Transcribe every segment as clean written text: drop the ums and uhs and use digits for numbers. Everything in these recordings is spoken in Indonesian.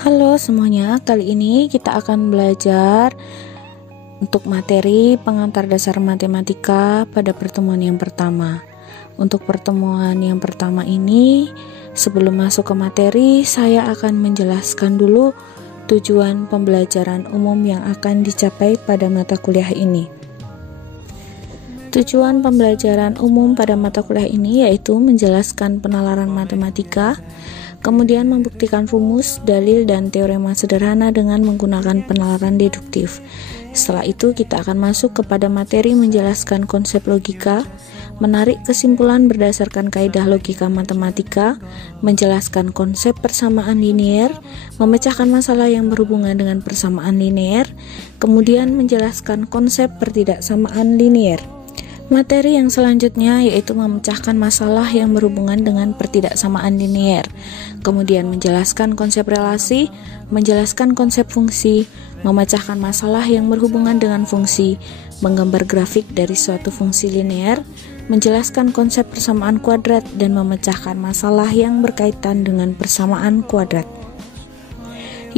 Halo semuanya, kali ini kita akan belajar untuk materi pengantar dasar matematika pada pertemuan yang pertama. Untuk pertemuan yang pertama ini, sebelum masuk ke materi, saya akan menjelaskan dulu tujuan pembelajaran umum yang akan dicapai pada mata kuliah ini. Tujuan pembelajaran umum pada mata kuliah ini yaitu menjelaskan penalaran matematika, kemudian membuktikan rumus, dalil, dan teorema sederhana dengan menggunakan penalaran deduktif. Setelah itu kita akan masuk kepada materi menjelaskan konsep logika, menarik kesimpulan berdasarkan kaidah logika matematika, menjelaskan konsep persamaan linear, memecahkan masalah yang berhubungan dengan persamaan linear, kemudian menjelaskan konsep pertidaksamaan linear. Materi yang selanjutnya yaitu memecahkan masalah yang berhubungan dengan pertidaksamaan linear, kemudian menjelaskan konsep relasi, menjelaskan konsep fungsi, memecahkan masalah yang berhubungan dengan fungsi, menggambar grafik dari suatu fungsi linear, menjelaskan konsep persamaan kuadrat, dan memecahkan masalah yang berkaitan dengan persamaan kuadrat.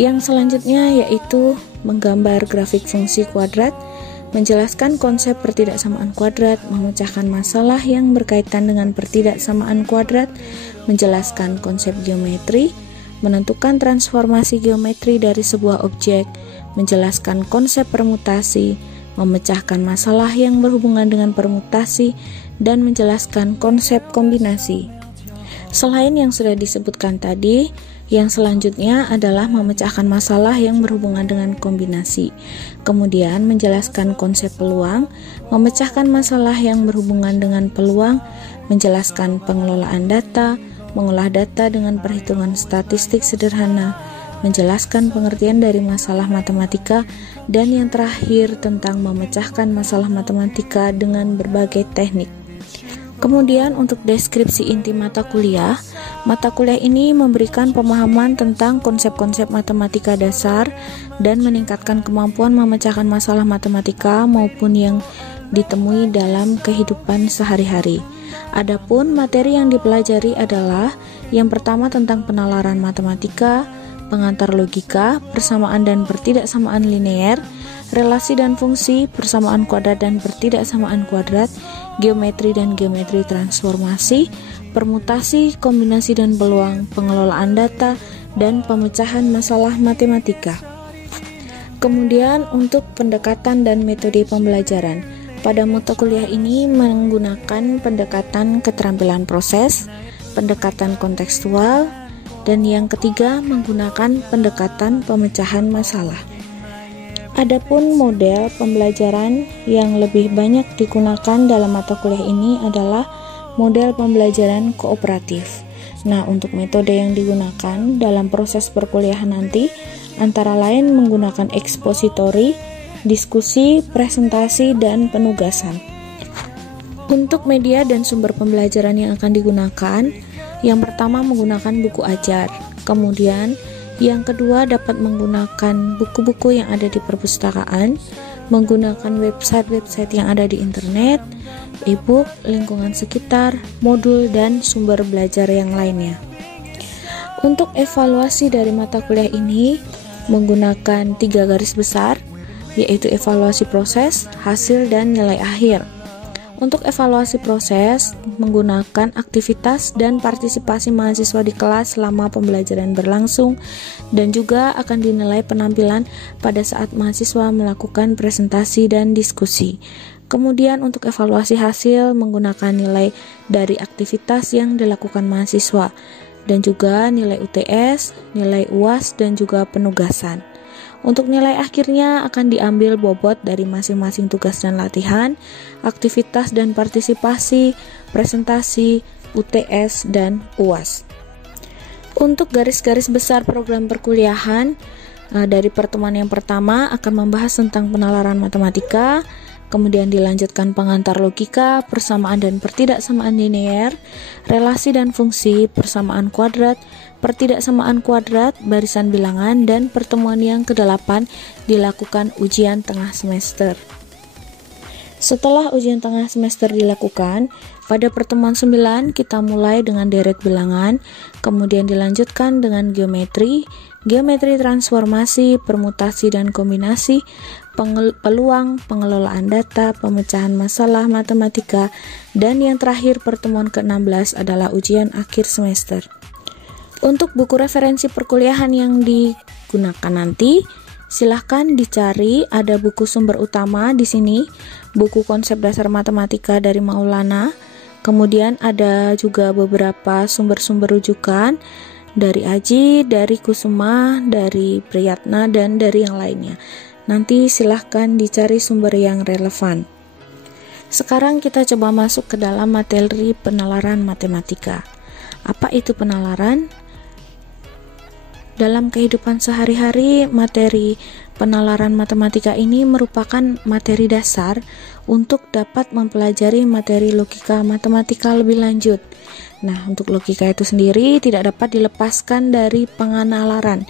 Yang selanjutnya yaitu menggambar grafik fungsi kuadrat, menjelaskan konsep pertidaksamaan kuadrat, memecahkan masalah yang berkaitan dengan pertidaksamaan kuadrat, menjelaskan konsep geometri, menentukan transformasi geometri dari sebuah objek, menjelaskan konsep permutasi, memecahkan masalah yang berhubungan dengan permutasi, dan menjelaskan konsep kombinasi. Selain yang sudah disebutkan tadi, yang selanjutnya adalah memecahkan masalah yang berhubungan dengan kombinasi. Kemudian menjelaskan konsep peluang, memecahkan masalah yang berhubungan dengan peluang, menjelaskan pengelolaan data, mengolah data dengan perhitungan statistik sederhana, menjelaskan pengertian dari masalah matematika, dan yang terakhir tentang memecahkan masalah matematika dengan berbagai teknik. Kemudian untuk deskripsi inti mata kuliah ini memberikan pemahaman tentang konsep-konsep matematika dasar dan meningkatkan kemampuan memecahkan masalah matematika maupun yang ditemui dalam kehidupan sehari-hari. Adapun materi yang dipelajari adalah yang pertama tentang penalaran matematika, pengantar logika, persamaan dan pertidaksamaan linear, relasi dan fungsi, persamaan kuadrat dan pertidaksamaan kuadrat, geometri dan geometri transformasi, permutasi, kombinasi dan peluang, pengelolaan data, dan pemecahan masalah matematika. Kemudian untuk pendekatan dan metode pembelajaran, pada mata kuliah ini menggunakan pendekatan keterampilan proses, pendekatan kontekstual, dan yang ketiga menggunakan pendekatan pemecahan masalah. Adapun model pembelajaran yang lebih banyak digunakan dalam mata kuliah ini adalah model pembelajaran kooperatif. Nah, untuk metode yang digunakan dalam proses perkuliahan nanti antara lain menggunakan ekspositori, diskusi, presentasi, dan penugasan. Untuk media dan sumber pembelajaran yang akan digunakan, yang pertama menggunakan buku ajar, kemudian yang kedua dapat menggunakan buku-buku yang ada di perpustakaan, menggunakan website-website yang ada di internet, e-book, lingkungan sekitar, modul, dan sumber belajar yang lainnya. Untuk evaluasi dari mata kuliah ini menggunakan 3 garis besar, yaitu evaluasi proses, hasil, dan nilai akhir. Untuk evaluasi proses, menggunakan aktivitas dan partisipasi mahasiswa di kelas selama pembelajaran berlangsung, dan juga akan dinilai penampilan pada saat mahasiswa melakukan presentasi dan diskusi. Kemudian untuk evaluasi hasil, menggunakan nilai dari aktivitas yang dilakukan mahasiswa, dan juga nilai UTS, nilai UAS, dan juga penugasan. Untuk nilai akhirnya akan diambil bobot dari masing-masing tugas dan latihan, aktivitas dan partisipasi, presentasi, UTS, dan UAS. Untuk garis-garis besar program perkuliahan, dari pertemuan yang pertama akan membahas tentang penalaran matematika, kemudian dilanjutkan pengantar logika, persamaan dan pertidaksamaan linear, relasi dan fungsi, persamaan kuadrat, pertidaksamaan kuadrat, barisan bilangan, dan pertemuan yang ke-8 dilakukan ujian tengah semester. Setelah ujian tengah semester dilakukan, pada pertemuan 9 kita mulai dengan deret bilangan, kemudian dilanjutkan dengan geometri transformasi, permutasi dan kombinasi, peluang, pengelolaan data, pemecahan masalah matematika, dan yang terakhir pertemuan ke-16 adalah ujian akhir semester. Untuk buku referensi perkuliahan yang digunakan nanti, silahkan dicari, ada buku sumber utama di sini, buku konsep dasar matematika dari Maulana, kemudian ada juga beberapa sumber-sumber rujukan dari Aji, dari Kusuma, dari Priyatna, dan dari yang lainnya. Nanti silahkan dicari sumber yang relevan. Sekarang kita coba masuk ke dalam materi penalaran matematika. Apa itu penalaran? Dalam kehidupan sehari-hari, materi penalaran matematika ini merupakan materi dasar untuk dapat mempelajari materi logika matematika lebih lanjut. Nah, untuk logika itu sendiri tidak dapat dilepaskan dari pengenalaran,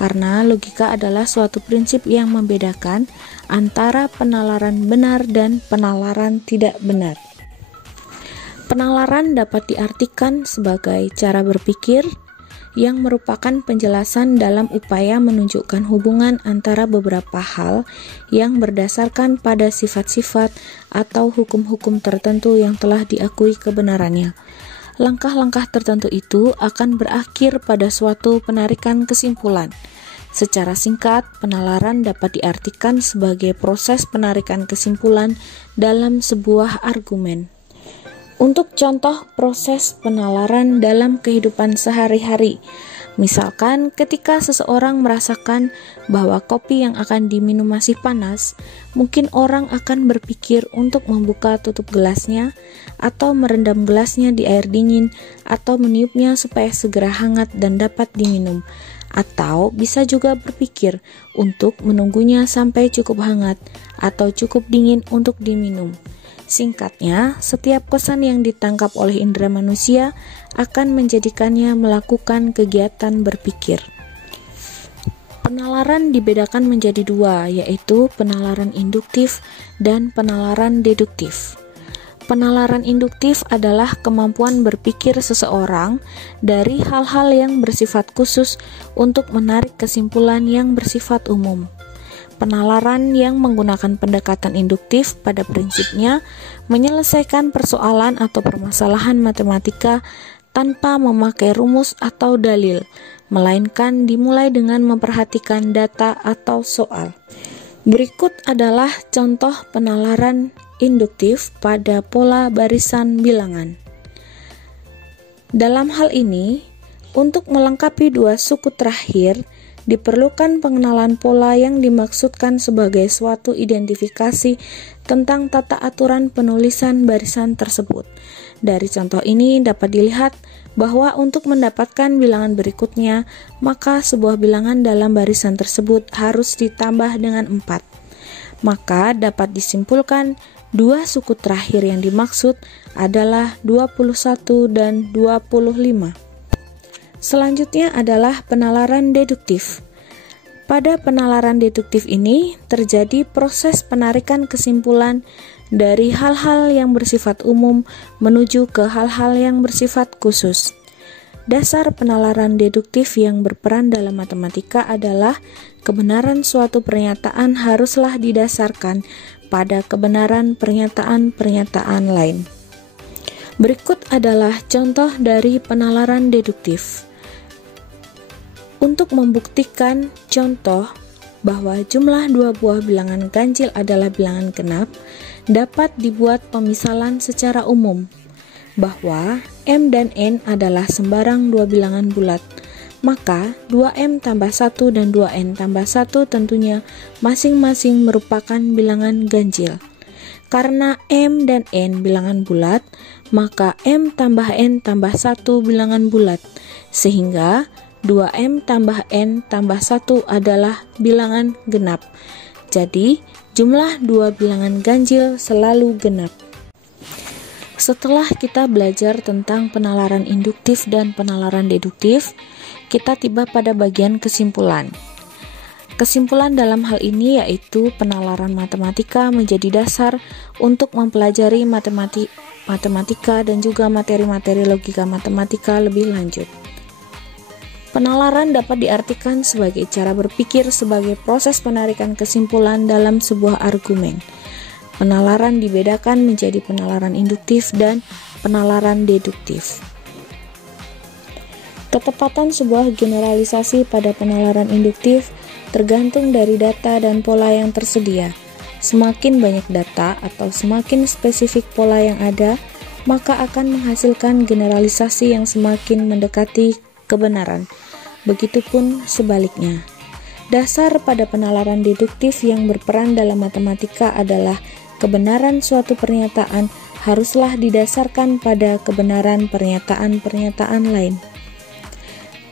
karena logika adalah suatu prinsip yang membedakan antara penalaran benar dan penalaran tidak benar. Penalaran dapat diartikan sebagai cara berpikir yang merupakan penjelasan dalam upaya menunjukkan hubungan antara beberapa hal yang berdasarkan pada sifat-sifat atau hukum-hukum tertentu yang telah diakui kebenarannya. Langkah-langkah tertentu itu akan berakhir pada suatu penarikan kesimpulan. Secara singkat, penalaran dapat diartikan sebagai proses penarikan kesimpulan dalam sebuah argumen. Untuk contoh proses penalaran dalam kehidupan sehari-hari, misalkan ketika seseorang merasakan bahwa kopi yang akan diminum masih panas, mungkin orang akan berpikir untuk membuka tutup gelasnya, atau merendam gelasnya di air dingin, atau meniupnya supaya segera hangat dan dapat diminum. Atau bisa juga berpikir untuk menunggunya sampai cukup hangat, atau cukup dingin untuk diminum. Singkatnya, setiap kesan yang ditangkap oleh indera manusia akan menjadikannya melakukan kegiatan berpikir. Penalaran dibedakan menjadi dua, yaitu penalaran induktif dan penalaran deduktif. Penalaran induktif adalah kemampuan berpikir seseorang dari hal-hal yang bersifat khusus untuk menarik kesimpulan yang bersifat umum. Penalaran yang menggunakan pendekatan induktif pada prinsipnya menyelesaikan persoalan atau permasalahan matematika tanpa memakai rumus atau dalil, melainkan dimulai dengan memperhatikan data atau soal. Berikut adalah contoh penalaran induktif pada pola barisan bilangan. Dalam hal ini, untuk melengkapi dua suku terakhir, diperlukan pengenalan pola yang dimaksudkan sebagai suatu identifikasi tentang tata aturan penulisan barisan tersebut. Dari contoh ini dapat dilihat bahwa untuk mendapatkan bilangan berikutnya, maka sebuah bilangan dalam barisan tersebut harus ditambah dengan 4. Maka dapat disimpulkan dua suku terakhir yang dimaksud adalah 21 dan 25. Selanjutnya adalah penalaran deduktif. Pada penalaran deduktif ini terjadi proses penarikan kesimpulan dari hal-hal yang bersifat umum menuju ke hal-hal yang bersifat khusus. Dasar penalaran deduktif yang berperan dalam matematika adalah kebenaran suatu pernyataan haruslah didasarkan pada kebenaran pernyataan-pernyataan lain. Berikut adalah contoh dari penalaran deduktif. Untuk membuktikan contoh bahwa jumlah dua buah bilangan ganjil adalah bilangan genap, dapat dibuat pemisalan secara umum bahwa M dan N adalah sembarang dua bilangan bulat. Maka 2M tambah 1 dan 2N tambah 1 tentunya masing-masing merupakan bilangan ganjil. Karena M dan N bilangan bulat, maka M tambah N tambah 1 bilangan bulat, sehingga 2M tambah N tambah 1 adalah bilangan genap. Jadi, jumlah dua bilangan ganjil selalu genap. Setelah kita belajar tentang penalaran induktif dan penalaran deduktif, kita tiba pada bagian kesimpulan. Kesimpulan dalam hal ini yaitu penalaran matematika menjadi dasar untuk mempelajari matematika dan juga materi-materi logika matematika lebih lanjut. Penalaran dapat diartikan sebagai cara berpikir sebagai proses penarikan kesimpulan dalam sebuah argumen. Penalaran dibedakan menjadi penalaran induktif dan penalaran deduktif. Ketepatan sebuah generalisasi pada penalaran induktif tergantung dari data dan pola yang tersedia. Semakin banyak data atau semakin spesifik pola yang ada, maka akan menghasilkan generalisasi yang semakin mendekati kebenaran. Begitupun sebaliknya. Dasar pada penalaran deduktif yang berperan dalam matematika adalah kebenaran suatu pernyataan haruslah didasarkan pada kebenaran pernyataan-pernyataan lain.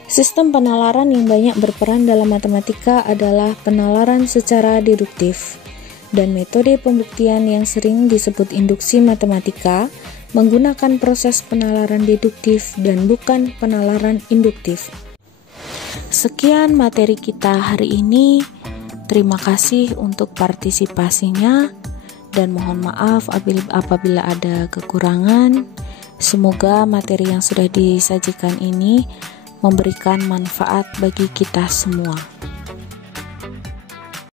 Sistem penalaran yang banyak berperan dalam matematika adalah penalaran secara deduktif, dan metode pembuktian yang sering disebut induksi matematika menggunakan proses penalaran deduktif dan bukan penalaran induktif. Sekian materi kita hari ini. Terima kasih untuk partisipasinya dan mohon maaf apabila ada kekurangan. Semoga materi yang sudah disajikan ini memberikan manfaat bagi kita semua.